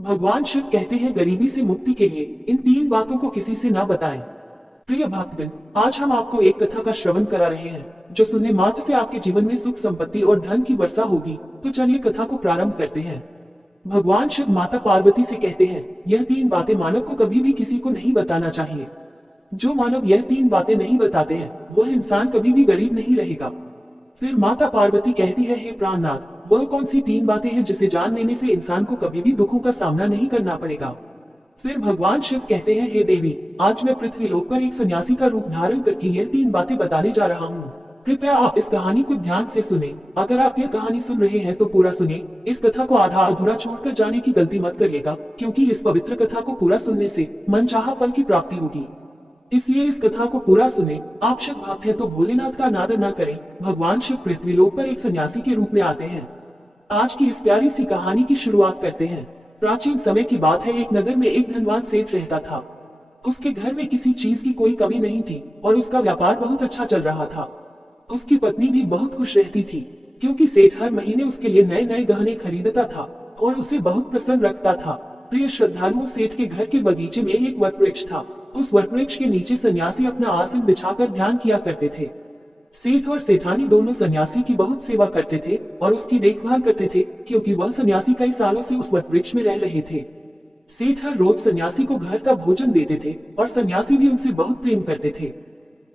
भगवान शिव कहते हैं गरीबी से मुक्ति के लिए इन तीन बातों को किसी से ना बताएं। प्रिय भक्तगण, आज हम आपको एक कथा का श्रवण करा रहे हैं जो सुनने मात्र से आपके जीवन में सुख संपत्ति और धन की वर्षा होगी। तो चलिए कथा को प्रारंभ करते हैं। भगवान शिव माता पार्वती से कहते हैं, यह तीन बातें मानव को कभी भी किसी को नहीं बताना चाहिए। जो मानव यह तीन बातें नहीं बताते हैं वह इंसान कभी भी गरीब नहीं रहेगा। फिर माता पार्वती कहती है, हे प्राणनाथ, वह कौन सी तीन बातें हैं जिसे जान लेने से इंसान को कभी भी दुखों का सामना नहीं करना पड़ेगा। फिर भगवान शिव कहते हैं, हे देवी, आज मैं पृथ्वी लोक पर एक सन्यासी का रूप धारण करके यह तीन बातें बताने जा रहा हूँ। कृपया आप इस कहानी को ध्यान से सुने। अगर आप यह कहानी सुन रहे हैं तो पूरा सुने। इस कथा को आधा अधूरा छोड़कर जाने की गलती मत करिएगा, क्योंकि इस पवित्र कथा को पूरा सुनने से मनचाहा फल की प्राप्ति होगी। इसलिए इस कथा को पूरा सुने। आप शिव भक्त हैं तो भोलेनाथ का अनादर न करें। भगवान शिव पृथ्वी लोक पर एक सन्यासी के रूप में आते हैं। आज की इस प्यारी सी कहानी की शुरुआत करते हैं। प्राचीन समय की बात है। एक नगर में एक धनवान सेठ रहता था। उसके घर में किसी चीज की कोई कमी नहीं थी और उसका व्यापार बहुत अच्छा चल रहा था। उसकी पत्नी भी बहुत खुश रहती थी, क्योंकि सेठ हर महीने उसके लिए नए नए गहने खरीदता था और उसे बहुत प्रसन्न रखता था। प्रिय श्रद्धालुओं, सेठ के घर के बगीचे में एक वटवृक्ष था। उस वटवृक्ष के नीचे सन्यासी अपना आसन बिछाकर ध्यान किया करते थे। सेठ और सेठानी दोनों सन्यासी की बहुत सेवा करते थे और उसकी देखभाल करते थे, क्योंकि वह सन्यासी कई सालों से उस वटवृक्ष में रह रहे थे। सेठ हर रोज सन्यासी को घर का भोजन देते थे और सन्यासी भी उनसे बहुत प्रेम करते थे।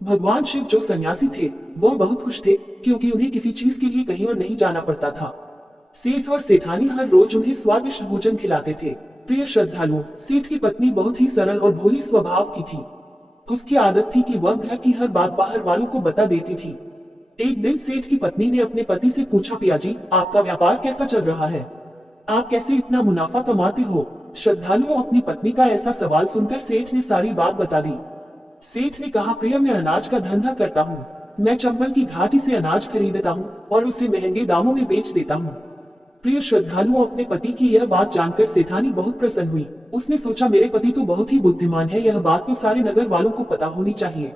भगवान शिव जो सन्यासी थे वह बहुत खुश थे, क्योंकि उन्हें किसी चीज के लिए कहीं और नहीं जाना पड़ता था। सेठ और सेठानी हर रोज उन्हें स्वादिष्ट भोजन खिलाते थे। प्रिय श्रद्धालुओं, सेठ की पत्नी बहुत ही सरल और भोली स्वभाव की थी। उसकी आदत थी कि वह घर की हर बात बाहर वालों को बता देती थी। एक दिन सेठ की पत्नी ने अपने पति से पूछा, पिया जी, आपका व्यापार कैसा चल रहा है? आप कैसे इतना मुनाफा कमाते हो? श्रद्धालुओं, अपनी पत्नी का ऐसा सवाल सुनकर सेठ ने सारी बात बता दी। सेठ ने कहा, प्रिय, मैं अनाज का धंधा करता हूँ। मैं चंबल की घाटी से अनाज खरीदता हूँ और उसे महंगे दामों में बेच देता हूँ। प्रिय श्रद्धालुओं, अपने पति की यह बात जानकर सेठानी बहुत प्रसन्न हुई। उसने सोचा, मेरे पति तो बहुत ही बुद्धिमान है। यह बात तो सारे नगर वालों को पता होनी चाहिए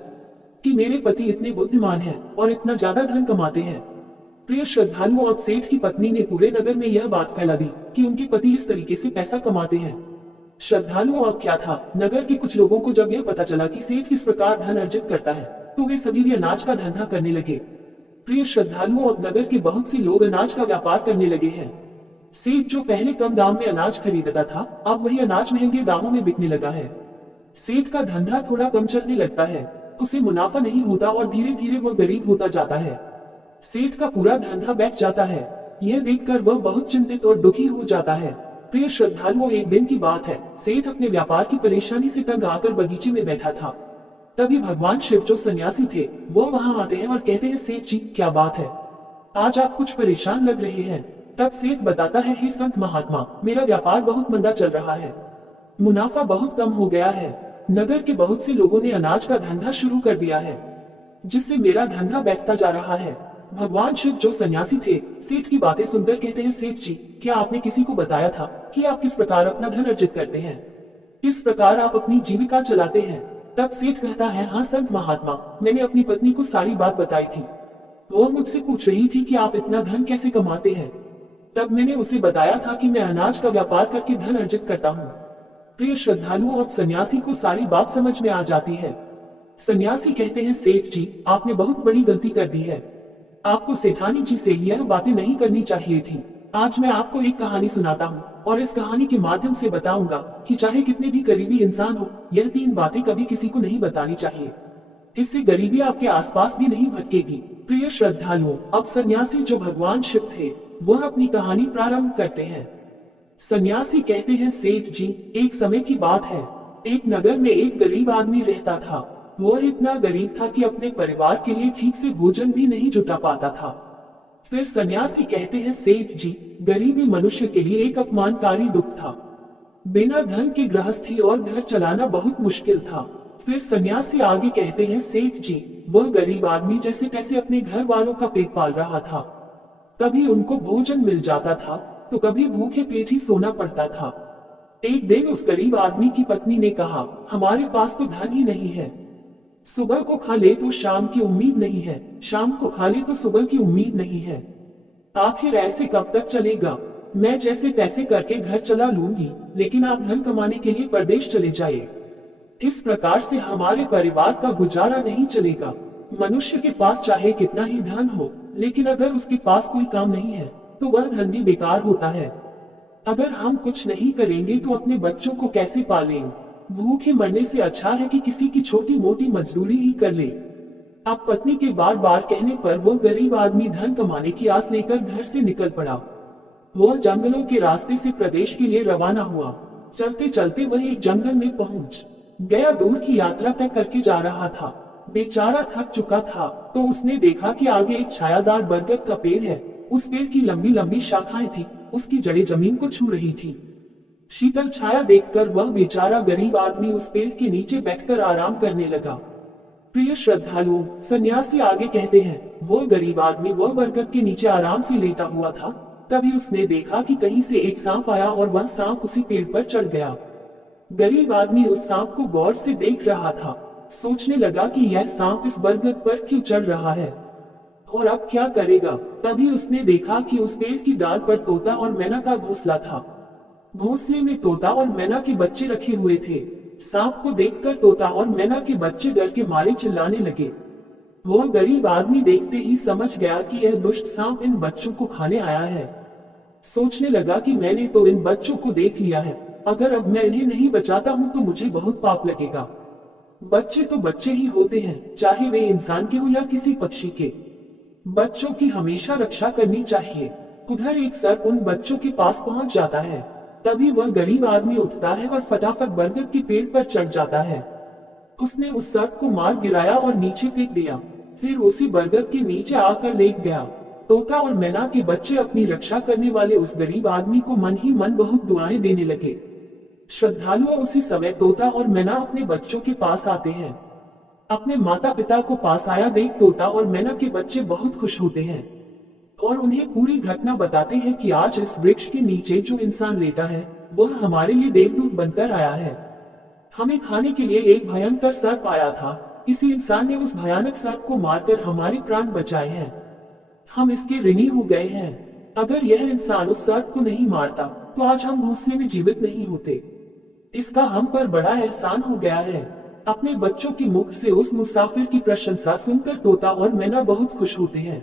कि मेरे पति इतने बुद्धिमान हैं और इतना ज्यादा धन कमाते हैं। प्रिय श्रद्धालुओं, अब सेठ की पत्नी ने पूरे नगर में यह बात फैला दी कि उनके पति इस तरीके से पैसा कमाते हैं। श्रद्धालुओं, अब क्या था, नगर के कुछ लोगों को जब यह पता चला कि सेठ किस प्रकार धन अर्जित करता है तो वे सभी भी अनाज का धंधा करने लगे। प्रिय श्रद्धालुओं, अब नगर के बहुत से लोग अनाज का व्यापार करने लगे हैं। सेठ जो पहले कम दाम में अनाज खरीदता था, अब वही अनाज महंगे दामों में बिकने लगा है। सेठ का धंधा थोड़ा कम चलने लगता है, उसे मुनाफा नहीं होता और धीरे धीरे वह गरीब होता जाता है। सेठ का पूरा धंधा बैठ जाता है। यह देखकर वह बहुत चिंतित और दुखी हो जाता है। प्रिय श्रद्धालुओं, एक दिन की बात है। सेठ अपने व्यापार की परेशानी से तंग आकर बगीचे में बैठा था। तभी भगवान शिव जो सन्यासी थे वो वहां आते हैं और कहते हैं, सेठ जी, क्या बात है, आज आप कुछ परेशान लग रहे हैं। तब सेठ बताता है, हे संत महात्मा, मेरा व्यापार बहुत मंदा चल रहा है। मुनाफा बहुत कम हो गया है। नगर के बहुत से लोगों ने अनाज का धंधा शुरू कर दिया है, जिससे मेरा धंधा बैठता जा रहा है। भगवान शिव जो सन्यासी थे सेठ की बातें सुनकर कहते हैं, सेठ जी, क्या आपने किसी को बताया था कि आप किस प्रकार अपना धन अर्जित करते हैं? किस प्रकार आप अपनी जीविका चलाते हैं? तब सेठ कहता है, हाँ संत महात्मा, मैंने अपनी पत्नी को सारी बात बताई थी। वो मुझसे पूछ रही थी कि आप इतना धन कैसे कमाते हैं। तब मैंने उसे बताया था कि मैं अनाज का व्यापार करके धन अर्जित करता हूँ। प्रिय श्रद्धालुओं, अब सन्यासी को सारी बात समझ में आ जाती है। सन्यासी कहते हैं, सेठ जी, आपने बहुत बड़ी गलती कर दी है। आपको सेठानी जी से यह बातें नहीं करनी चाहिए थी। आज मैं आपको एक कहानी सुनाता हूँ और इस कहानी के माध्यम से बताऊंगा कि चाहे कितने भी गरीबी इंसान हो, यह तीन बातें कभी किसी को नहीं बतानी चाहिए। इससे गरीबी आपके आसपास भी नहीं भटकेगी। प्रिय श्रद्धालुओं, अब सन्यासी जो भगवान शिव थे वह अपनी कहानी प्रारंभ करते हैं। सन्यासी कहते हैं, सेठ जी, एक समय की बात है। एक नगर में एक गरीब आदमी रहता था। वह इतना गरीब था कि अपने परिवार के लिए ठीक से भोजन भी नहीं जुटा पाता था। फिर सन्यासी कहते हैं, सेठ जी, गरीबी मनुष्य के लिए एक अपमानकारी दुख था। बिना धन के गृहस्थी और घर चलाना बहुत मुश्किल था। फिर सन्यासी आगे कहते हैं, सेठ जी, वह गरीब आदमी जैसे तैसे अपने घर वालों का पेट पाल रहा था। कभी उनको भोजन मिल जाता था तो कभी भूखे पेट ही सोना पड़ता था। एक दिन उस गरीब आदमी की पत्नी ने कहा, हमारे पास तो धन ही नहीं है। सुबह को खा ले तो शाम की उम्मीद नहीं है, शाम को खा ले तो सुबह की उम्मीद नहीं है। आखिर ऐसे कब तक चलेगा? मैं जैसे तैसे करके घर चला लूंगी, लेकिन आप धन कमाने के लिए परदेश चले जाइए। इस प्रकार से हमारे परिवार का गुजारा नहीं चलेगा। मनुष्य के पास चाहे कितना ही धन हो, लेकिन अगर उसके पास कोई काम नहीं है तो वह धन भी बेकार होता है। अगर हम कुछ नहीं करेंगे तो अपने बच्चों को कैसे पालेंगे? भूखे मरने से अच्छा है कि किसी की छोटी मोटी मजदूरी ही कर ले। अब पत्नी के बार बार कहने पर वह गरीब आदमी धन कमाने की आस लेकर घर से निकल पड़ा। वह जंगलों के रास्ते से प्रदेश के लिए रवाना हुआ। चलते चलते वह एक जंगल में पहुंच गया। दूर की यात्रा तय करके जा रहा था। बेचारा थक चुका था तो उसने देखा कि आगे एक छायादार बरगद का पेड़ है। उस पेड़ की लंबी लंबी शाखाएं थी, उसकी जड़ें जमीन को छू रही थी। शीतल छाया देखकर वह बेचारा गरीब आदमी उस पेड़ के नीचे बैठकर आराम करने लगा। प्रिय श्रद्धालुओं, सन्यासी आगे कहते हैं, वो गरीब आदमी वह बरगद के नीचे आराम से लेटा हुआ था। तभी उसने देखा कि कहीं से एक सांप आया और वह सांप उसी पेड़ पर चढ़ गया। गरीब आदमी उस सांप को गौर से देख रहा था। सोचने लगा कि यह सांप इस बरगद पर क्यों चढ़ रहा है और अब क्या करेगा। तभी उसने देखा कि उस पेड़ की डाल पर तोता और मैना का घोंसला था। घोंसले में तोता और मैना के बच्चे रखे हुए थे। सांप को देखकर तोता और मैना के बच्चे डर के मारे चिल्लाने लगे। वह गरीब आदमी देखते ही समझ गया कि यह दुष्ट सांप इन बच्चों को खाने आया है। सोचने लगा कि मैंने तो इन बच्चों को देख लिया है, अगर अब मैं इन्हें नहीं बचाता हूँ तो मुझे बहुत पाप लगेगा। बच्चे तो बच्चे ही होते हैं, चाहे वे इंसान के हो या किसी पक्षी के। बच्चों की हमेशा रक्षा करनी चाहिए। उधर एक सर्प उन बच्चों के पास पहुंच जाता है। तभी वह गरीब आदमी उठता है और फटाफट बरगद के पेड़ पर चढ़ जाता है। उसने उस सर्प को मार गिराया और नीचे फेंक दिया। फिर उसी बरगद के नीचे आकर लेट गया। तोता और मैना के बच्चे अपनी रक्षा करने वाले उस गरीब आदमी को मन ही मन बहुत दुआएं देने लगे। श्रद्धालुओं, उसी समय तोता और मैना अपने बच्चों के पास आते हैं। अपने माता पिता को पास आया देख तोता और मैना के बच्चे बहुत खुश होते हैं और उन्हें पूरी घटना बताते हैं कि आज इस वृक्ष के नीचे जो इंसान लेटा है वह हमारे लिए देवदूत बनकर आया है। हमें खाने के लिए एक भयंकर सर्प आया था। इसी इंसान ने उस भयानक सर्प को मारकर हमारे प्राण बचाए हैं। हम इसके ऋणी हो गए हैं। अगर यह इंसान उस सर्प को नहीं मारता तो आज हम घोंसले में जीवित नहीं होते। इसका हम पर बड़ा एहसान हो गया है। अपने बच्चों के मुख से उस मुसाफिर की प्रशंसा सुनकर तोता और मैना बहुत खुश होते हैं।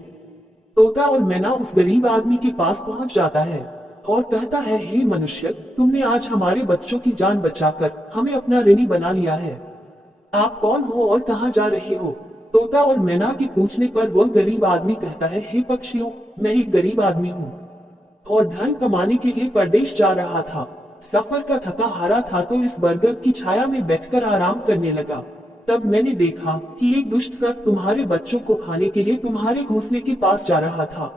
तोता और मैना उस गरीब आदमी के पास पहुंच जाता है और कहता है, हे मनुष्य, तुमने आज हमारे बच्चों की जान बचाकर हमें अपना ऋणी बना लिया है। आप कौन हो और कहां जा रहे हो? तोता और मैना के पूछने पर वह गरीब आदमी कहता है, हे पक्षियों, मैं एक गरीब आदमी हूँ और धन कमाने के लिए परदेश जा रहा था। सफर का थका हारा था तो इस बरगद की छाया में बैठकर आराम करने लगा। तब मैंने देखा कि एक दुष्ट सर्प तुम्हारे बच्चों को खाने के लिए तुम्हारे घोंसले के पास जा रहा था।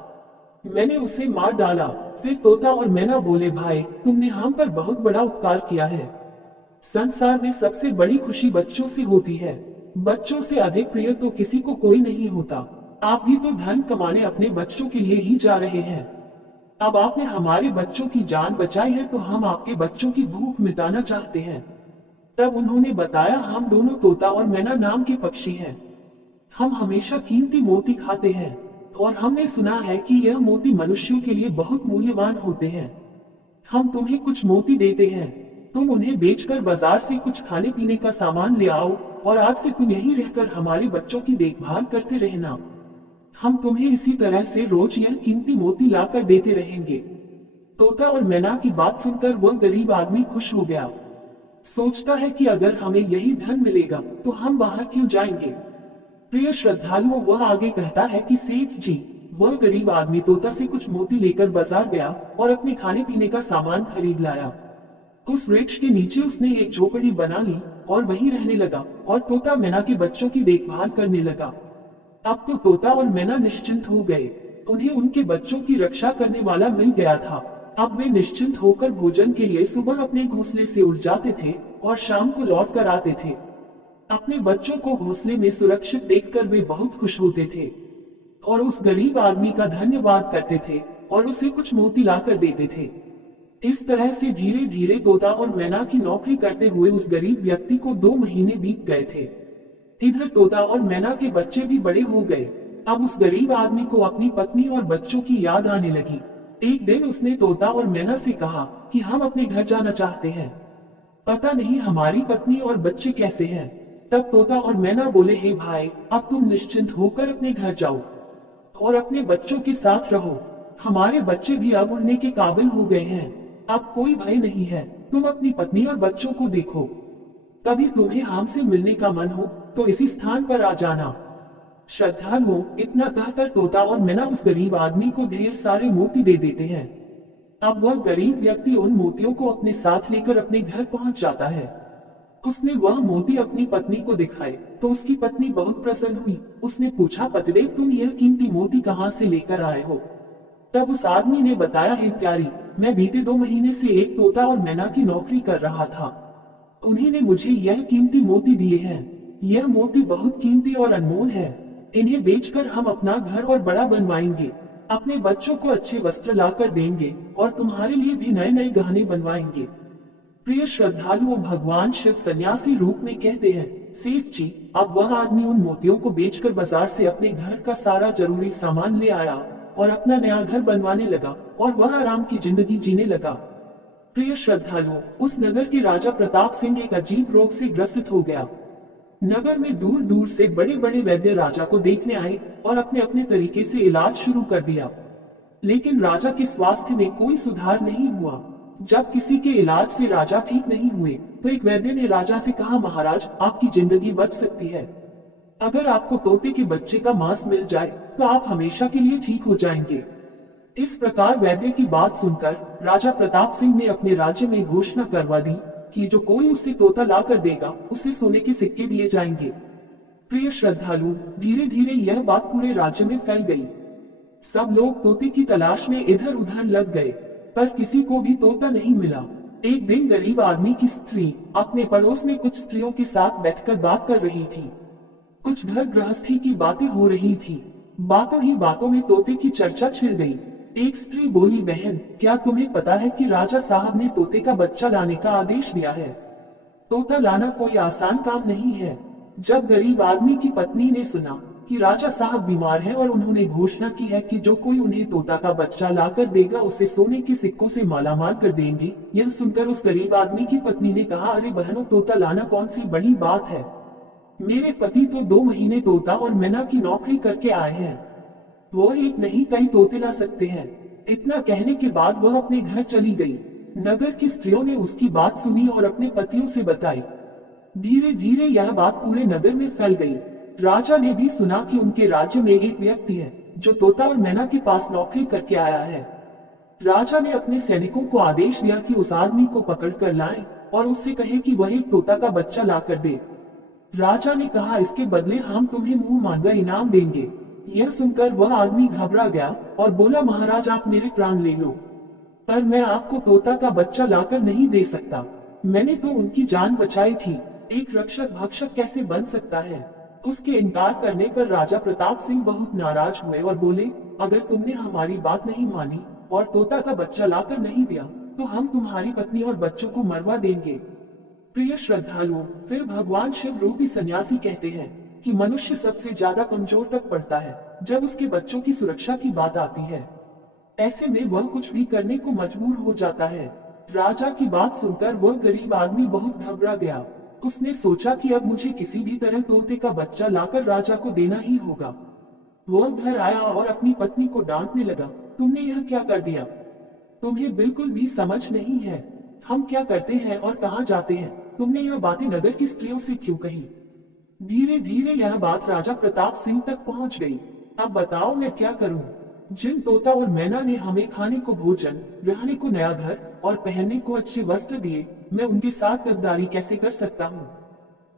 मैंने उसे मार डाला। फिर तोता और मैना बोले, भाई, तुमने हम पर बहुत बड़ा उपकार किया है। संसार में सबसे बड़ी खुशी बच्चों से होती है। बच्चों से अधिक प्रिय तो किसी को कोई नहीं होता। आप भी तो धन कमाने अपने बच्चों के लिए ही जा रहे हैं। अब आपने हमारे बच्चों की जान बचाई है तो हम आपके बच्चों की भूख मिटाना चाहते हैं। तब उन्होंने बताया, हम दोनों तोता और मैना नाम के पक्षी हैं। हम हमेशा कीमती मोती खाते हैं और हमने सुना है कि यह मोती मनुष्यों के लिए बहुत मूल्यवान होते हैं। हम तुम्हें कुछ मोती देते हैं, तुम उन्हें बेचकर बाजार से कुछ खाने पीने का सामान ले आओ और आज से तुम यहीं रहकर हमारे बच्चों की देखभाल करते रहना। हम तुम्हें इसी तरह से रोज यह कीमती मोती लाकर देते रहेंगे। तोता और मैना की बात सुनकर वह गरीब आदमी खुश हो गया। सोचता है कि अगर हमें यही धन मिलेगा तो हम बाहर क्यों जाएंगे। प्रिय श्रद्धालुओं, वह आगे कहता है कि सेठ जी, वह गरीब आदमी तोता से कुछ मोती लेकर बाजार गया और अपने खाने पीने का सामान खरीद लाया। उस वृक्ष के नीचे उसने एक झोपड़ी बना ली और वहीं रहने लगा और तोता मैना के बच्चों की देखभाल करने लगा। अब तो तोता और मैना निश्चिंत हो गए। उन्हें उनके बच्चों की रक्षा करने वाला मिल गया था। अब वे निश्चिंत होकर भोजन के लिए सुबह अपने घोंसले से उड़ जाते थे और शाम को लौट कर आते थे। अपने बच्चों को घोंसले में सुरक्षित देखकर वे बहुत खुश होते थे और उस गरीब आदमी का धन्यवाद करते थे और उसे कुछ मोती लाकर देते थे। इस तरह से धीरे धीरे तोता और मैना की नौकरी करते हुए उस गरीब व्यक्ति को 2 महीने बीत गए थे। इधर तोता और मैना के बच्चे भी बड़े हो गए। अब उस गरीब आदमी को अपनी पत्नी और बच्चों की याद आने लगी। एक दिन उसने तोता और मैना से कहा कि हम अपने घर जाना चाहते हैं। पता नहीं हमारी पत्नी और बच्चे कैसे हैं। तब तोता और मैना बोले, हे भाई, अब तुम निश्चिंत होकर अपने घर जाओ और अपने बच्चों के साथ रहो। हमारे बच्चे भी अब उड़ने के काबिल हो गए हैं। अब कोई भय नहीं है। तुम अपनी पत्नी और बच्चों को देखो। कभी तुम्हें हमसे मिलने का मन हो तो इसी स्थान पर आ जाना। श्रद्धालुओं, इतना कहकर तोता और मैना उस गरीब आदमी को ढेर सारे मोती दे देते हैं। अब वह गरीब व्यक्ति उन मोतियों को अपने साथ लेकर अपने घर पहुंच जाता है। उसने वह मोती अपनी पत्नी को दिखाए तो उसकी पत्नी बहुत प्रसन्न हुई। उसने पूछा, पतिदेव, तुम यह कीमती मोती कहाँ से लेकर आए हो? तब उस आदमी ने बताया, हे प्यारी, मैं बीते 2 महीने से एक तोता और मैना की नौकरी कर रहा था। उन्हीं ने मुझे यह कीमती मोती दिए हैं। यह मोती बहुत कीमती और अनमोल है। इन्हें बेचकर हम अपना घर और बड़ा बनवाएंगे, अपने बच्चों को अच्छे वस्त्र लाकर देंगे और तुम्हारे लिए भी नए नए गहने बनवाएंगे। प्रिय श्रद्धालुओं, भगवान शिव सन्यासी रूप में कहते हैं, सेठ जी, अब वह आदमी उन मोतियों को बेचकर बाजार से अपने घर का सारा जरूरी सामान ले आया और अपना नया घर बनवाने लगा और वह आराम की जिंदगी जीने लगा। प्रिय श्रद्धालुओं, उस नगर के राजा प्रताप सिंह एक अजीब रोग से ग्रसित हो गया। नगर में दूर दूर से बड़े बड़े वैद्य राजा को देखने आए और अपने अपने तरीके से इलाज शुरू कर दिया, लेकिन राजा के स्वास्थ्य में कोई सुधार नहीं हुआ। जब किसी के इलाज से राजा ठीक नहीं हुए तो एक वैद्य ने राजा से कहा, महाराज, आपकी जिंदगी बच सकती है। अगर आपको तोते के बच्चे का मांस मिल जाए तो आप हमेशा के लिए ठीक हो जाएंगे। इस प्रकार वैद्य की बात सुनकर राजा प्रताप सिंह ने अपने राज्य में घोषणा करवा दी कि जो कोई उसे तोता ला कर देगा उसे सोने के सिक्के दिए जाएंगे। प्रिय श्रद्धालु, धीरे धीरे यह बात पूरे राज्य में फैल गई। सब लोग तोते की तलाश में इधर उधर लग गए, पर किसी को भी तोता नहीं मिला। एक दिन गरीब आदमी की स्त्री अपने पड़ोस में कुछ स्त्रियों के साथ बैठकर बात कर रही थी। कुछ घर गृहस्थी की बातें हो रही थी। बातों ही बातों में तोते की चर्चा छिड़ गई। एक स्त्री बोली, बहन, क्या तुम्हें पता है कि राजा साहब ने तोते का बच्चा लाने का आदेश दिया है? तोता लाना कोई आसान काम नहीं है। जब गरीब आदमी की पत्नी ने सुना कि राजा साहब बीमार हैं और उन्होंने घोषणा की है कि जो कोई उन्हें तोता का बच्चा लाकर देगा उसे सोने के सिक्कों से मालामाल कर देंगे, यह सुनकर उस गरीब आदमी की पत्नी ने कहा, अरे बहनों, तोता लाना कौन सी बड़ी बात है। मेरे पति तो 2 महीने तोता और मैना की नौकरी करके आए हैं। वो एक नहीं कई तोते ला सकते हैं। इतना कहने के बाद वह अपने घर चली गई। नगर की स्त्रियों ने उसकी बात सुनी और अपने पतियों से बताई। धीरे धीरे यह बात पूरे नगर में फैल गई। राजा ने भी सुना कि उनके राज्य में एक व्यक्ति है जो तोता और मैना के पास नौकरी करके आया है। राजा ने अपने सैनिकों को आदेश दिया कि उस आदमी को पकड़ कर लाएं और उससे कहे कि वह एक तोता का बच्चा ला कर दे। राजा ने कहा, इसके बदले हम तुम्हें मुंह मांगा इनाम देंगे। यह सुनकर वह आदमी घबरा गया और बोला, महाराज, आप मेरे प्राण ले लो, पर मैं आपको तोता का बच्चा लाकर नहीं दे सकता। मैंने तो उनकी जान बचाई थी। एक रक्षक भक्षक कैसे बन सकता है? उसके इनकार करने पर राजा प्रताप सिंह बहुत नाराज हुए और बोले, अगर तुमने हमारी बात नहीं मानी और तोता का बच्चा लाकर नहीं दिया तो हम तुम्हारी पत्नी और बच्चों को मरवा देंगे। प्रिय श्रद्धालुओं, फिर भगवान शिव रूपी सन्यासी कहते हैं कि मनुष्य सबसे ज्यादा कमजोर तक पड़ता है जब उसके बच्चों की सुरक्षा की बात आती है। ऐसे में वह कुछ भी करने को मजबूर हो जाता है। राजा की बात सुनकर वह गरीब आदमी बहुत घबरा गया। उसने सोचा कि अब मुझे किसी भी तरह तोते का बच्चा लाकर राजा को देना ही होगा। वह घर आया और अपनी पत्नी को डांटने लगा, तुमने यह क्या कर दिया? तुम्हें बिल्कुल भी समझ नहीं है हम क्या करते हैं और कहाँ जाते हैं। तुमने यह बातें नगर की स्त्रियों से क्यों कही? धीरे धीरे यह बात राजा प्रताप सिंह तक पहुंच गई। अब बताओ मैं क्या करूं? जिन तोता और मैना ने हमें खाने को भोजन, रहने को नया घर और पहनने को अच्छे वस्त्र दिए, मैं उनके साथ गद्दारी कैसे कर सकता हूँ?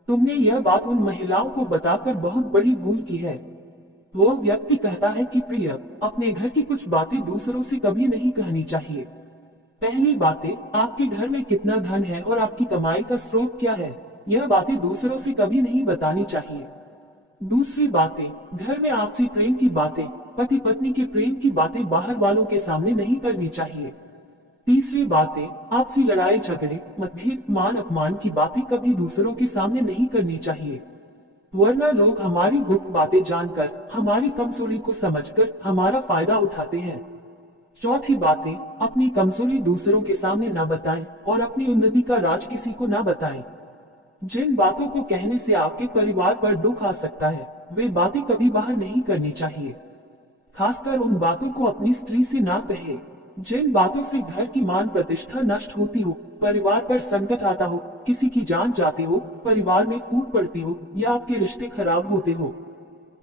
तुमने यह बात उन महिलाओं को बताकर बहुत बड़ी भूल की है। वो व्यक्ति कहता है कि प्रिय, अपने घर की कुछ बातें दूसरों से कभी नहीं कहनी चाहिए। पहली बातें, आपके घर में कितना धन है और आपकी कमाई का स्रोत क्या है, यह बातें दूसरों से कभी नहीं बतानी चाहिए। दूसरी बातें, घर में आपसी प्रेम की बातें, पति पत्नी के प्रेम की बातें बाहर वालों के सामने नहीं करनी चाहिए। तीसरी बातें, आपसी लड़ाई झगड़े, मतभेद, मान अपमान की बातें कभी दूसरों के सामने नहीं करनी चाहिए, वरना लोग हमारी गुप्त बातें जानकर, हमारी कमजोरी को समझकर हमारा फायदा उठाते हैं। चौथी बातें, अपनी कमजोरी दूसरों के सामने न बताएं और अपनी उन्नति का राज किसी को न बताएं। जिन बातों को कहने से आपके परिवार पर दुख आ सकता है, वे बातें कभी बाहर नहीं करनी चाहिए। खासकर उन बातों को अपनी स्त्री से ना कहे। जिन बातों से घर की मान प्रतिष्ठा नष्ट होती हो, परिवार पर संकट आता हो, किसी की जान जाती हो, परिवार में फूट पड़ती हो या आपके रिश्ते खराब होते हो।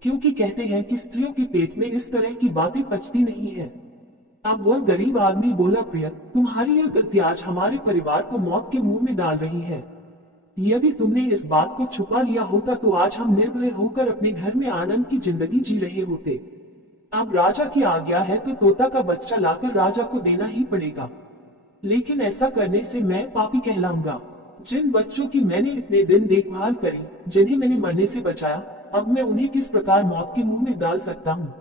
क्योंकि कहते हैं कि स्त्रियों के पेट में इस तरह की बातें पचती नहीं है। अब वह गरीब आदमी बोला, प्रिय, तुम्हारी यह गलती आज हमारे परिवार को मौत के मुंह में डाल रही है। यदि तुमने इस बात को छुपा लिया होता तो आज हम निर्भय होकर अपने घर में आनंद की जिंदगी जी रहे होते। अब राजा की आज्ञा है तो तोता का बच्चा लाकर राजा को देना ही पड़ेगा। लेकिन ऐसा करने से मैं पापी कहलाऊंगा। जिन बच्चों की मैंने इतने दिन देखभाल करी, जिन्हें मैंने मरने से बचाया, अब मैं उन्हें किस प्रकार मौत के मुंह में डाल सकता हूँ।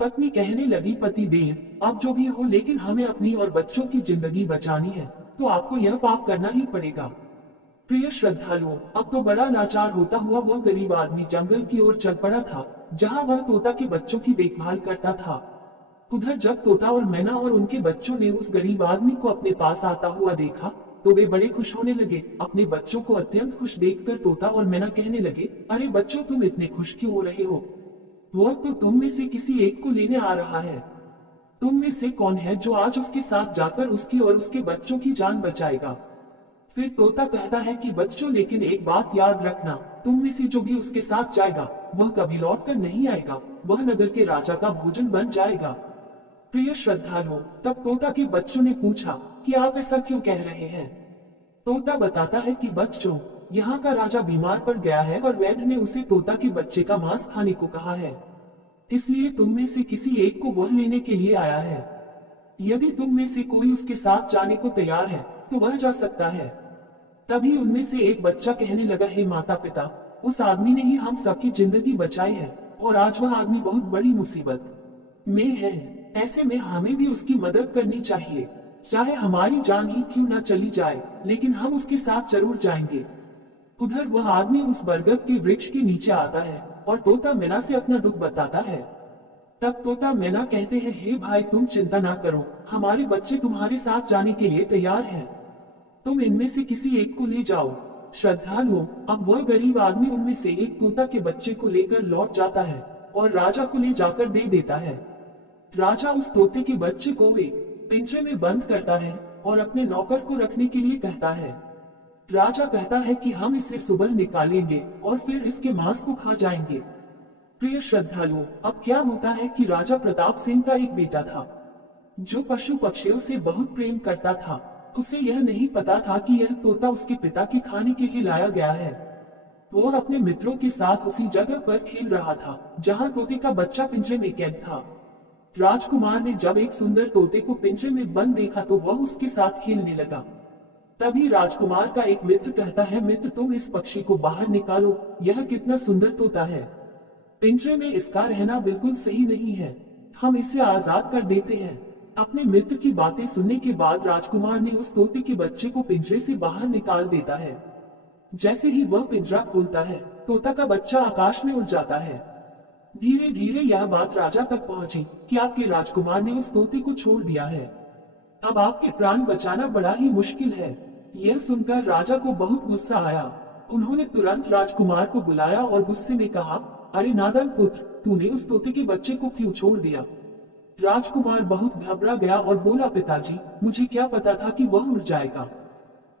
पत्नी कहने लगी, पति देव, अब जो भी हो, लेकिन हमें अपनी और बच्चों की जिंदगी बचानी है, तो आपको यह पाप करना ही पड़ेगा। प्रिय श्रद्धालुओं, अब तो बड़ा लाचार होता हुआ वह गरीब आदमी जंगल की ओर चल पड़ा था, जहाँ वह तोता के बच्चों की देखभाल करता था। उधर जब तोता और मैना और उनके बच्चों ने उस गरीब आदमी को अपने पास आता हुआ देखा, तो वे बड़े खुश होने लगे। अपने बच्चों को अत्यंत खुश देखकर तोता और मैना कहने लगे, अरे बच्चों, तुम इतने खुश क्यों हो रहे हो? वह तो तुम में से किसी एक को लेने आ रहा है। तुम में से कौन है जो आज उसके साथ जाकर उसकी और उसके बच्चों की जान बचाएगा? फिर तोता कहता है कि बच्चों, लेकिन एक बात याद रखना, तुम में से जो भी उसके साथ जाएगा, वह कभी लौटकर नहीं आएगा, वह नगर के राजा का भोजन बन जाएगा। प्रिय श्रद्धालुओं, तब तोता के बच्चों ने पूछा कि आप ऐसा क्यों कह रहे हैं? तोता बताता है कि बच्चों, यहाँ का राजा बीमार पड़ गया है और वैद्य ने उसे तोता के बच्चे का मांस खाने को कहा है। इसलिए तुम में से किसी एक को वह लेने के लिए आया है। यदि तुम में से कोई उसके साथ जाने को तैयार है तो वह जा सकता है। तभी उनमें से एक बच्चा कहने लगा, हे माता पिता, उस आदमी ने ही हम सबकी जिंदगी बचाई है और आज वह आदमी बहुत बड़ी मुसीबत में है। ऐसे में हमें भी उसकी मदद करनी चाहिए, चाहे हमारी जान ही क्यों न चली जाए, लेकिन हम उसके साथ जरूर जाएंगे। उधर वह आदमी उस बरगद के वृक्ष के नीचे आता है और तोता मैना से अपना दुख बताता है। तब तोता मैना कहते हैं, हे भाई, तुम चिंता ना करो, हमारे बच्चे तुम्हारे साथ जाने के लिए तैयार हैं। तुम इनमें से किसी एक को ले जाओ। श्रद्धालुओं, अब वह गरीब आदमी उनमें से एक तोता के बच्चे को लेकर लौट जाता है और राजा को ले जाकर दे देता है। राजा उस तोते के बच्चे को एक पिंजरे में बंद करता है और अपने नौकर को रखने के लिए कहता है। राजा कहता है कि हम इसे सुबह निकालेंगे और फिर इसके मांस को खा जाएंगे। प्रिय श्रद्धालुओं, अब क्या होता है कि राजा प्रताप सिंह का एक बेटा था जो पशु पक्षियों से बहुत प्रेम करता था। उसे यह नहीं पता था कि यह तोता उसके पिता के खाने के लिए लाया गया है। वो अपने मित्रों के साथ उसी जगह पर खेल रहा था जहां तोते का बच्चा पिंजरे में कैद था। राजकुमार ने जब एक सुंदर तोते को पिंजरे में बंद देखा तो वह उसके साथ खेलने लगा। तभी राजकुमार का एक मित्र कहता है, मित्र, तुम इस पक्षी को बाहर निकालो, यह कितना सुंदर तोता है। पिंजरे में इसका रहना बिल्कुल सही नहीं है, हम इसे आजाद कर देते हैं। अपने मित्र की बातें सुनने के बाद राजकुमार ने उस तोते के बच्चे को पिंजरे से बाहर निकाल देता है। जैसे ही वह पिंजरा खोलता है, तोता का बच्चा आकाश में उड़ जाता है। धीरे धीरे यह बात राजा तक पहुंची कि आपके राजकुमार ने उस तोते को छोड़ दिया है। अब आपके प्राण बचाना बड़ा ही मुश्किल है। यह सुनकर राजा को बहुत गुस्सा आया। उन्होंने तुरंत राजकुमार को बुलाया और गुस्से में कहा, अरे नादान पुत्र, तूने उस तोते के बच्चे को क्यों छोड़ दिया? राजकुमार बहुत घबरा गया और बोला, पिताजी, मुझे क्या पता था कि वह उड़ जाएगा।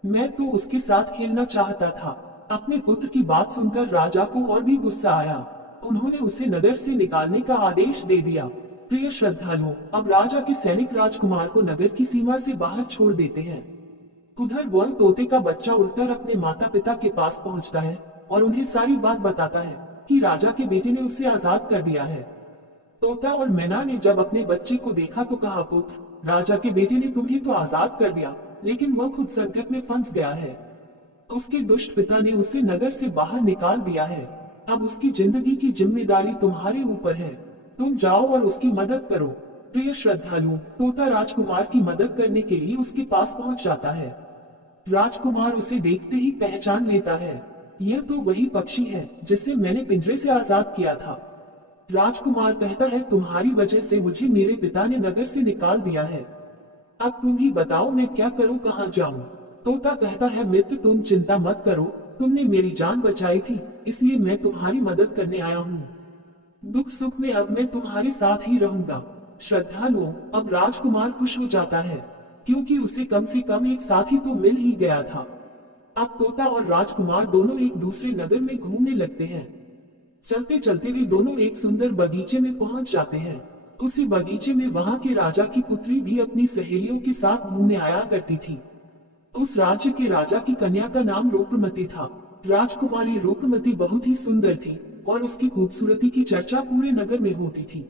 मैं तो उसके साथ खेलना चाहता था। अपने पुत्र की बात सुनकर राजा को और भी गुस्सा आया। उन्होंने उसे नगर से निकालने का आदेश दे दिया। प्रिय श्रद्धालुओं, अब राजा के सैनिक राजकुमार को नगर की सीमा से बाहर छोड़ देते हैं। उधर वह तोते का बच्चा उड़कर अपने माता पिता के पास पहुंचता है और उन्हें सारी बात बताता है कि राजा के बेटे ने उसे आजाद कर दिया है। तोता और मैना ने जब अपने बच्चे को देखा तो कहा, पुत्र, राजा के बेटे ने तुम्हें तो आजाद कर दिया, लेकिन वह खुद संकट में फंस गया है। उसके दुष्ट पिता ने उसे नगर से बाहर निकाल दिया है। अब उसकी जिंदगी की जिम्मेदारी तुम्हारे ऊपर है। तुम जाओ और उसकी मदद करो। प्रिय श्रद्धालुओं, तोता राजकुमार की मदद करने के लिए उसके पास पहुंच जाता है। राजकुमार उसे देखते ही पहचान लेता है। यह तो वही पक्षी है जिसे मैंने पिंजरे से आजाद किया था। राजकुमार कहता है, तुम्हारी वजह से मुझे मेरे पिता ने नगर से निकाल दिया है। अब तुम ही बताओ मैं क्या करूं, कहां जाऊं। तोता कहता है, मित्र तुम चिंता मत करो, तुमने मेरी जान बचाई थी, इसलिए मैं तुम्हारी मदद करने आया हूँ। दुख सुख में अब मैं तुम्हारे साथ ही रहूंगा। श्रद्धालुओं, अब राजकुमार खुश हो जाता है, क्योंकि उसे कम से कम एक साथी तो मिल ही गया था। अब तोता और राजकुमार दोनों एक दूसरे नगर में घूमने लगते हैं। चलते चलते वे दोनों एक सुंदर बगीचे में पहुंच जाते हैं। उसी बगीचे में वहां के राजा की पुत्री भी अपनी सहेलियों के साथ घूमने आया करती थी। उस राज्य के राजा की कन्या का नाम रूपमती था। राजकुमारी रूपमती बहुत ही सुंदर थी और उसकी खूबसूरती की चर्चा पूरे नगर में होती थी।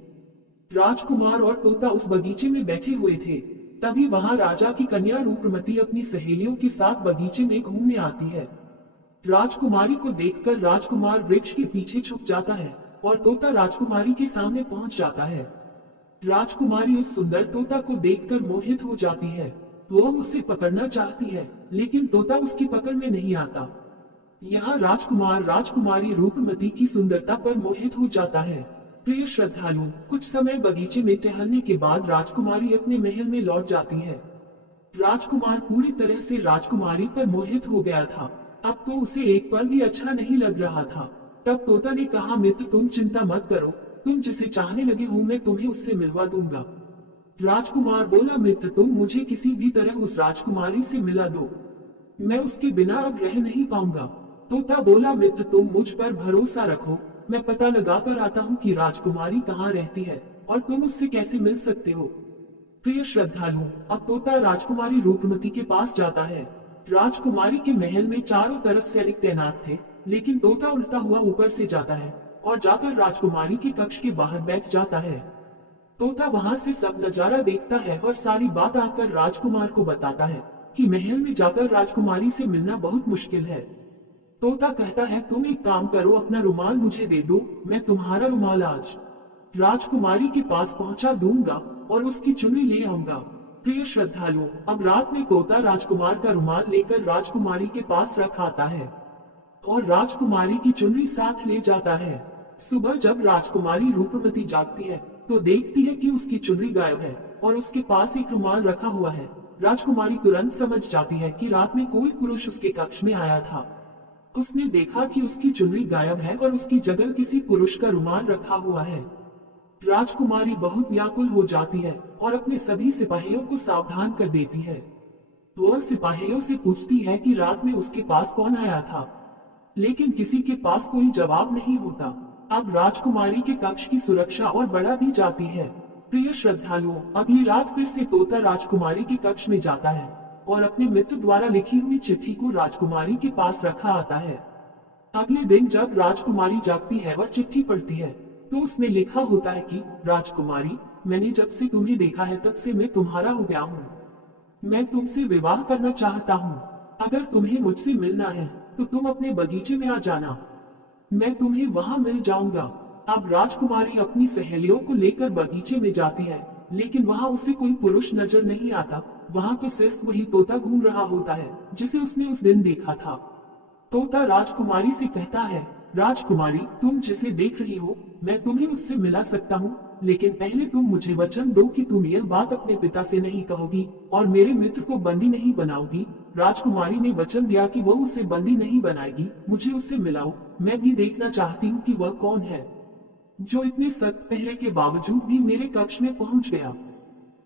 राजकुमार और तोता उस बगीचे में बैठे हुए थे। तभी वहां राजा की कन्या रूपमती अपनी सहेलियों के साथ बगीचे में घूमने आती है। राजकुमारी को देखकर राजकुमार वृक्ष के पीछे छुप जाता है और तोता राजकुमारी के सामने पहुंच जाता है। राजकुमारी उस सुंदर तोता को देखकर मोहित हो जाती है। वो उसे पकड़ना चाहती है, लेकिन तोता उसकी पकड़ में नहीं आता। यहाँ राजकुमार राजकुमारी रूपमती की सुंदरता पर मोहित हो जाता है। प्रिय श्रद्धालु, कुछ समय बगीचे में टहलने के बाद राजकुमारी अपने महल में लौट जाती है। राजकुमार पूरी तरह से राजकुमारी पर मोहित हो गया था। अब तो उसे एक पल भी अच्छा नहीं लग रहा था। तब तोता ने कहा, मित्र तुम चिंता मत करो, तुम जिसे चाहने लगे हो मैं तुम्हें उससे मिलवा दूंगा। राजकुमार बोला, मित्र तुम मुझे किसी भी तरह उस राजकुमारी से मिला दो, मैं उसके बिना अब रह नहीं पाऊंगा। तोता बोला, मित्र तुम मुझ पर भरोसा रखो, मैं पता लगा कर आता हूँ कि राजकुमारी कहाँ रहती है और तुम उससे कैसे मिल सकते हो। प्रिय श्रद्धालु, अब तोता राजकुमारी रूपमती के पास जाता है। राजकुमारी के महल में चारों तरफ सैनिक तैनात थे, लेकिन तोता उल्टा हुआ ऊपर से जाता है और जाकर राजकुमारी के कक्ष के बाहर बैठ जाता है। तोता वहां से सब नजारा देखता है और सारी बात आकर राजकुमार को बताता है कि महल में जाकर राजकुमारी से मिलना बहुत मुश्किल है। तोता कहता है, तुम एक काम करो, अपना रुमाल मुझे दे दो, मैं तुम्हारा रुमाल आज राजकुमारी के पास पहुंचा दूंगा और उसकी चुन्नी ले आऊंगा। प्रिय श्रद्धालुओं, अब रात में तोता राजकुमार का रुमाल लेकर राजकुमारी के पास रख आता है और राजकुमारी की चुन्नी साथ ले जाता है। सुबह जब राजकुमारी रूपमती जागती है तो देखती है कि उसकी चुन्नी गायब है और उसके पास एक रुमाल रखा हुआ है। राजकुमारी तुरंत समझ जाती है कि रात में कोई पुरुष उसके कक्ष में आया था। उसने देखा कि उसकी चुन्नी गायब है और उसकी जगह किसी पुरुष का रुमाल रखा हुआ है। राजकुमारी बहुत व्याकुल हो जाती है और अपने सभी सिपाहियों को सावधान कर देती है। वह सिपाहियों से पूछती है कि रात में उसके पास कौन आया था, लेकिन किसी के पास कोई जवाब नहीं होता। अब राजकुमारी के कक्ष की सुरक्षा और बढ़ा दी जाती है। प्रिय श्रद्धालुओं, अगली रात फिर से तोता राजकुमारी के कक्ष में जाता है और अपने मित्र द्वारा लिखी हुई चिट्ठी को राजकुमारी के पास रखा आता है। अगले दिन जब राजकुमारी जागती है और चिट्ठी पढ़ती है तो उसमें लिखा होता है कि राजकुमारी, मैंने जब से तुम्हें देखा है तब से मैं तुम्हारा हो गया हूँ। मैं तुमसे विवाह करना चाहता हूँ। अगर तुम्हें मुझसे मिलना है तो तुम अपने बगीचे में आ जाना, मैं तुम्हें वहाँ मिल जाऊंगा। अब राजकुमारी अपनी सहेलियों को लेकर बगीचे में जाती है, लेकिन वहाँ उसे कोई पुरुष नजर नहीं आता। वहाँ तो सिर्फ वही तोता घूम रहा होता है जिसे उसने उस दिन देखा था। तोता राजकुमारी से कहता है, राजकुमारी, तुम जिसे देख रही हो मैं तुम्हें उससे मिला सकता हूँ, लेकिन पहले तुम मुझे वचन दो कि तुम यह बात अपने पिता से नहीं कहोगी और मेरे मित्र को बंदी नहीं बनाओगी। राजकुमारी ने वचन दिया कि वह उसे बंदी नहीं बनाएगी। मुझे उससे मिलाओ, मैं भी देखना चाहती हूँ कि वह कौन है जो इतने सख्त पहरे के बावजूद भी मेरे कक्ष में पहुँच गया।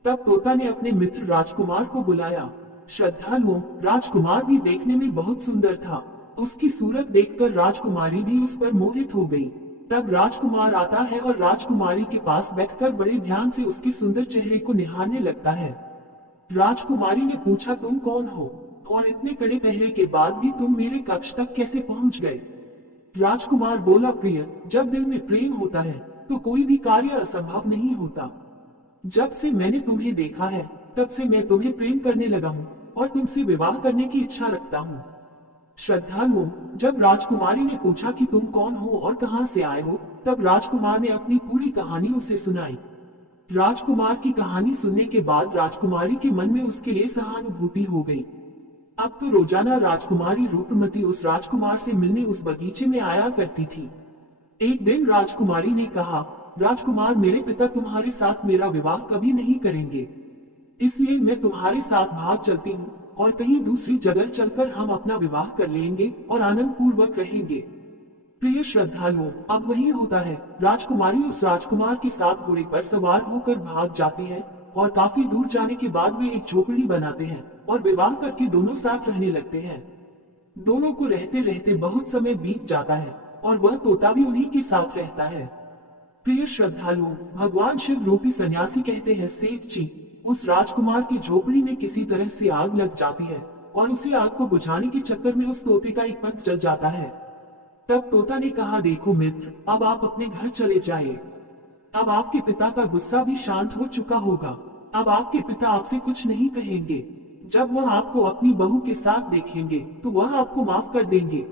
तब तोता ने अपने मित्र राजकुमार को बुलाया। श्रद्धालुओं, राजकुमार भी देखने में बहुत सुंदर था। उसकी सूरत देखकर राजकुमारी भी उस पर मोहित हो गई। तब राजकुमार आता है और राजकुमारी के पास बैठकर बड़े ध्यान से उसके सुंदर चेहरे को निहारने लगता है। राजकुमारी ने पूछा, तुम कौन हो और इतने कड़े पहरे के बाद भी तुम मेरे कक्ष तक कैसे पहुंच गए? राजकुमार बोला, प्रिय, जब दिल में प्रेम होता है तो कोई भी कार्य असंभव नहीं होता। जब से मैंने तुम्हें देखा है तब से मैं तुम्हें प्रेम करने लगा हूँ और तुमसे विवाह करने की इच्छा रखता हूँ। श्रद्धालुओं, जब राजकुमारी ने पूछा कि तुम कौन हो और कहां से आए हो, तब राजकुमार ने अपनी पूरी कहानी उसे सुनाई। राजकुमार की कहानी सुनने के बाद राजकुमारी के मन में उसके लिए सहानुभूति हो गई। अब तो रोजाना राजकुमारी रूपमती उस राजकुमार से मिलने उस बगीचे में आया करती थी। एक दिन राजकुमारी ने कहा, राजकुमार, मेरे पिता तुम्हारे साथ मेरा विवाह कभी नहीं करेंगे, इसलिए मैं तुम्हारे साथ भाग चलती हूँ और कहीं दूसरी जगह चलकर हम अपना विवाह कर लेंगे और आनंद पूर्वक रहेंगे। प्रिय श्रद्धालुओं, अब वही होता है। राजकुमारी उस राजकुमार के साथ घोड़े पर सवार होकर भाग जाती है और काफी दूर जाने के बाद वे एक झोपड़ी बनाते हैं और विवाह करके दोनों साथ रहने लगते हैं। दोनों को रहते रहते बहुत समय बीत जाता है और वह तोता भी उन्हीं के साथ रहता है। प्रिय श्रद्धालुओं, भगवान शिव रूपी सन्यासी कहते हैं, सेठ जी, उस राजकुमार की झोपड़ी में किसी तरह से आग लग जाती है और उसी आग को बुझाने के चक्कर में उस तोते का एक पंख जल जाता है। तब तोता ने कहा, देखो मित्र, अब आप अपने घर चले जाइए। अब आपके पिता का गुस्सा भी शांत हो चुका होगा। अब आपके पिता आपसे कुछ नहीं कहेंगे। जब वह आपको अपनी बहू के साथ देखेंगे तो वह आपको माफ कर देंगे।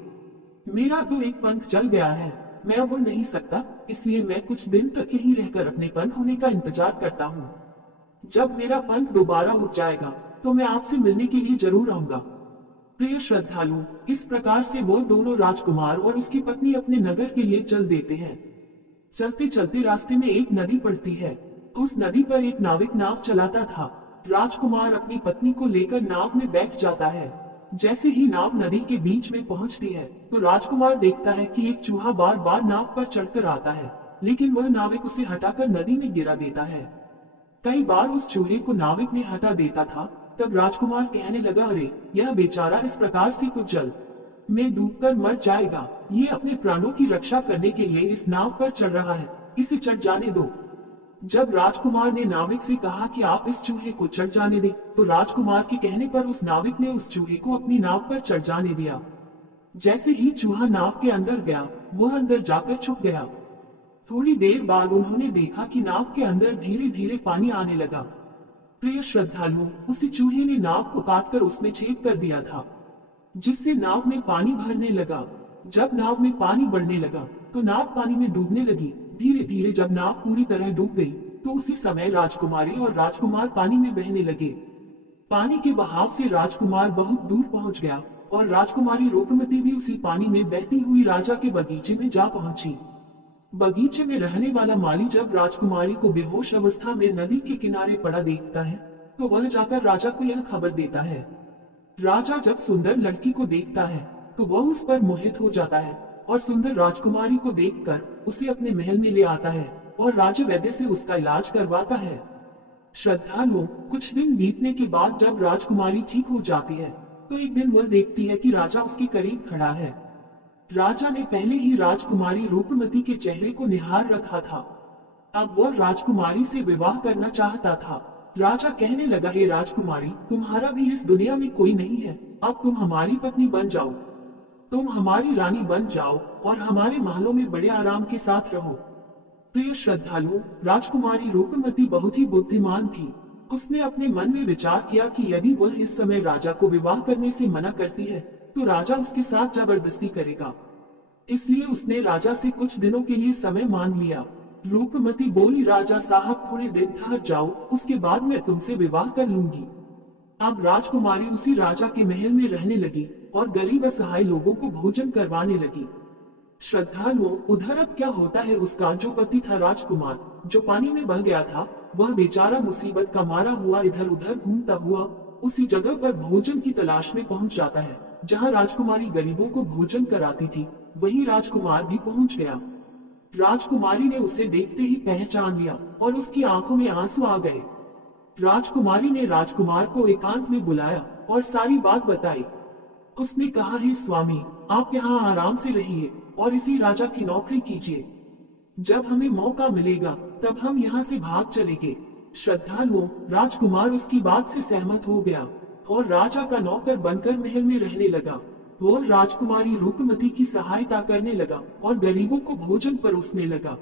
मेरा तो एक पंख जल गया है, मैं अब उड़ नहीं सकता, इसलिए मैं कुछ दिन तक यहीं रहकर अपने पंख होने का इंतजार करता हूँ। जब मेरा पंख दोबारा उग जाएगा तो मैं आपसे मिलने के लिए जरूर आऊंगा। प्रिय श्रद्धालु, इस प्रकार से वो दोनों राजकुमार और उसकी पत्नी अपने नगर के लिए चल देते हैं। चलते चलते रास्ते में एक नदी पड़ती है। उस नदी पर एक नाविक नाव चलाता था। राजकुमार अपनी पत्नी को लेकर नाव में बैठ जाता है। जैसे ही नाव नदी के बीच में पहुंचती है तो राजकुमार देखता है कि एक चूहा बार बार नाव पर चढ़कर आता है, लेकिन वह नाविक उसे हटाकर नदी में गिरा देता है। कई बार उस चूहे को नाविक ने हटा देता था। तब राजकुमार कहने लगा, अरे यह बेचारा इस प्रकार से तो जल में डूबकर मर जाएगा। ये अपने प्राणों की रक्षा करने के लिए इस नाव पर चढ़ रहा है, इसे चढ़ जाने दो। जब राजकुमार ने नाविक से कहा कि आप इस चूहे को चढ़ जाने दें, तो राजकुमार के कहने पर उस नाविक ने उस चूहे को अपनी नाव पर चढ़ जाने दिया। जैसे ही चूहा नाव के अंदर गया, वह अंदर जाकर छुप गया। थोड़ी देर बाद उन्होंने देखा कि नाव के अंदर धीरे धीरे पानी आने लगा। प्रिय श्रद्धालुओं, उसी चूहे ने नाव को काटकर उसमें छेद कर दिया था, जिससे नाव में पानी भरने लगा। जब नाव में पानी बढ़ने लगा तो नाव पानी में डूबने लगी। धीरे धीरे जब नाव पूरी तरह डूब गई तो उसी समय राजकुमारी और राजकुमार पानी में बहने लगे। पानी के बहाव से राजकुमार बहुत दूर पहुंच गया और राजकुमारी रूपमती भी उसी पानी में बहती हुई राजा के बगीचे में जा पहुंची। बगीचे में रहने वाला माली जब राजकुमारी को बेहोश अवस्था में नदी के किनारे पड़ा देखता है तो वह जाकर राजा को यह खबर देता है। राजा जब सुंदर लड़की को देखता है तो वह उस पर मोहित हो जाता है और सुंदर राजकुमारी को देखकर उसे अपने महल में ले आता है और राजा वैद्य से उसका इलाज करवाता है। श्रद्धालुओं, कुछ दिन बीतने के बाद जब राजकुमारी ठीक हो जाती है तो एक दिन वह देखती है कि राजा उसके करीब खड़ा है। राजा ने पहले ही राजकुमारी रूपमती के चेहरे को निहार रखा था। अब वह राजकुमारी से विवाह करना चाहता था। राजा कहने लगा, हे राजकुमारी, तुम्हारा भी इस दुनिया में कोई नहीं है, अब तुम हमारी पत्नी बन जाओ। तुम हमारी रानी बन जाओ और हमारे महलों में बड़े आराम के साथ रहो। प्रिय श्रद्धालुओं, राजकुमारी रूपमती बहुत ही बुद्धिमान थी। उसने अपने मन में विचार किया कि यदि वह इस समय राजा को विवाह करने से मना करती है तो राजा उसके साथ जबरदस्ती करेगा। इसलिए उसने राजा से कुछ दिनों के लिए समय मांग लिया। रूपमती बोली, राजा साहब, थोड़े दिन ठहर जाओ, उसके बाद मैं तुमसे विवाह कर लूंगी। अब राजकुमारी उसी राजा के महल में रहने लगी और गरीब असहाय लोगों को भोजन करवाने लगी। श्रद्धालुओं, उधर अब क्या होता है, उसका जो पति था राजकुमार, जो पानी में बह गया था, वह बेचारा मुसीबत का मारा हुआ इधर उधर घूमता हुआ उसी जगह पर भोजन की तलाश में पहुंच जाता है जहां राजकुमारी गरीबों को भोजन कराती थी। वहीं राजकुमार भी पहुंच गया। राजकुमारी ने उसे देखते ही पहचान लिया और उसकी आंखों में आंसू आ गए। राजकुमारी ने राजकुमार को एकांत में बुलाया और सारी बात बताई। उसने कहा, हे स्वामी, आप यहाँ आराम से रहिए और इसी राजा की नौकरी कीजिए। जब हमें मौका मिलेगा तब हम यहाँ से भाग चलेंगे। श्रद्धालुओं, राजकुमार उसकी बात से सहमत हो गया और राजा का नौकर बनकर महल में रहने लगा। वह राजकुमारी रूपमती की सहायता करने लगा और गरीबों को भोजन परोसने लगा।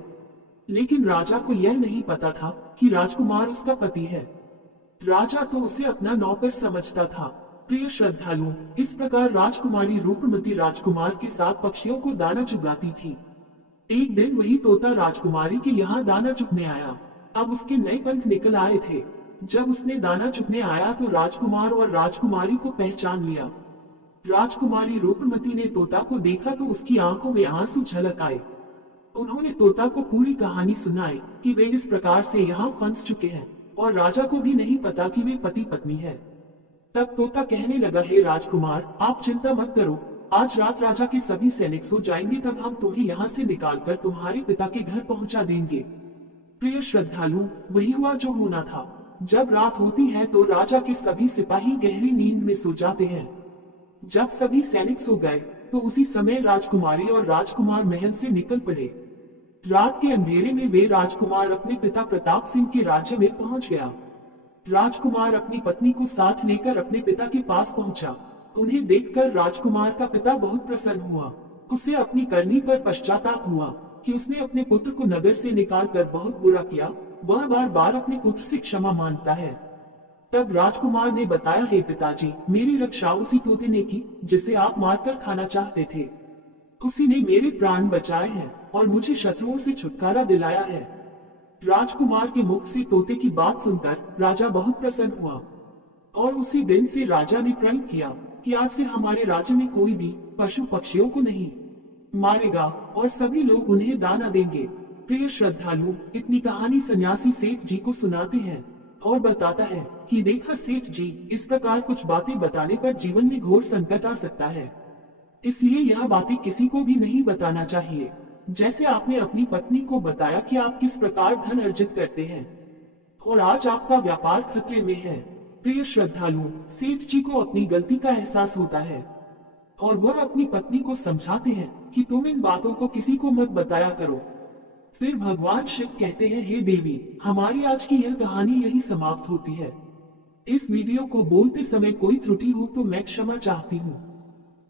लेकिन राजा को यह नहीं पता था कि राजकुमार उसका पति है। राजा तो उसे अपना नौकर समझता था। प्रिय श्रद्धालुओं, इस प्रकार राजकुमारी रूपमती राजकुमार के साथ पक्षियों को दाना चुगाती थी। एक दिन वही तोता राजकुमारी के यहाँ दाना चुगने आया। अब उसके नए पंख निकल आए थे। जब उसने दाना चुगने आया तो राजकुमार और राजकुमारी को पहचान लिया। राजकुमारी रूपमती ने तोता को देखा तो उसकी आंखों में आंसू झलक आए। उन्होंने तोता को पूरी कहानी सुनाई कि वे इस प्रकार से यहाँ फंस चुके हैं और राजा को भी नहीं पता कि वे पति पत्नी है। तब तोता कहने लगा, हे राजकुमार, आप चिंता मत करो, आज रात राजा के सभी सैनिक सो जाएंगे, तब हम तुम्हें यहाँ से निकालकर तुम्हारे पिता के घर पहुँचा देंगे। प्रिय श्रद्धालु, वही हुआ जो होना था। जब रात होती है तो राजा के सभी सिपाही गहरी नींद में सो जाते हैं। जब सभी सैनिक सो गए तो उसी समय राजकुमारी और राजकुमार महल से निकल पड़े। रात के अंधेरे में वे राजकुमार अपने पिता प्रताप सिंह के राज्य में पहुंच गया। राजकुमार अपनी पत्नी को साथ लेकर अपने पिता के पास पहुंचा। उन्हें देखकर राजकुमार का पिता बहुत प्रसन्न हुआ। उसे अपनी करनी पर पश्चाताप हुआ कि उसने अपने पुत्र को नगर से निकालकर बहुत बुरा किया। वह बार बार अपने पुत्र से क्षमा मांगता है। तब राजकुमार ने बताया, हे पिताजी, मेरी रक्षा उसी तोते ने की जिसे आप मारकर खाना चाहते थे। उसी ने मेरे प्राण बचाए हैं और मुझे शत्रुओं से छुटकारा दिलाया है। राजकुमार के मुख से तोते की बात सुनकर राजा बहुत प्रसन्न हुआ और उसी दिन से राजा ने प्रण किया कि आज से हमारे राज्य में कोई भी पशु पक्षियों को नहीं मारेगा और सभी लोग उन्हें दाना देंगे। प्रिय श्रद्धालु, इतनी कहानी सन्यासी सेठ जी को सुनाते हैं और बताता है कि देखा सेठ जी, इस प्रकार कुछ बातें बताने पर जीवन में घोर संकट आ सकता है, इसलिए यह बातें किसी को भी नहीं बताना चाहिए। जैसे आपने अपनी पत्नी को बताया कि आप किस प्रकार धन अर्जित करते हैं और आज आपका व्यापार खतरे में है। प्रिय श्रद्धालु, सेठ जी को अपनी गलती का एहसास होता है और वह अपनी पत्नी को समझाते हैं कि तुम इन बातों को किसी को मत बताया करो। फिर भगवान शिव कहते हैं, हे देवी, हमारी आज की यह कहानी यही समाप्त होती है। इस वीडियो को बोलते समय कोई त्रुटि हो तो मैं क्षमा चाहती हूँ।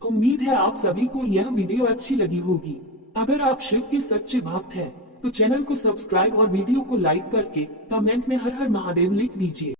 उम्मीद है आप सभी को यह वीडियो अच्छी लगी होगी। अगर आप शिव के सच्चे भक्त हैं तो चैनल को सब्सक्राइब और वीडियो को लाइक करके कमेंट में हर हर महादेव लिख दीजिए।